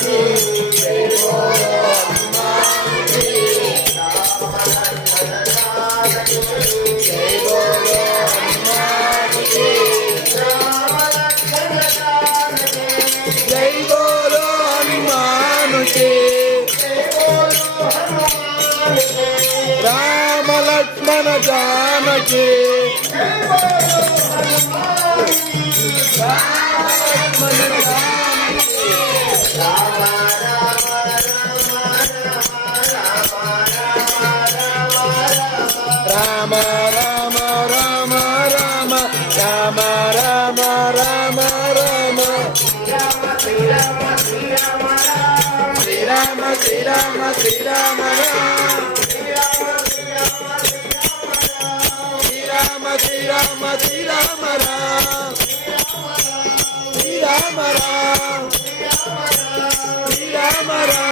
की जय बोलो हनुमान की जय बोलो हनुमान की जय बोलो हनुमान की राम लक्ष्मण जानकी राम राम राम राम राम राम राम राम श्री राम श्री राम श्री राम श्री राम श्री राम श्री राम श्री राम श्री राम श्री राम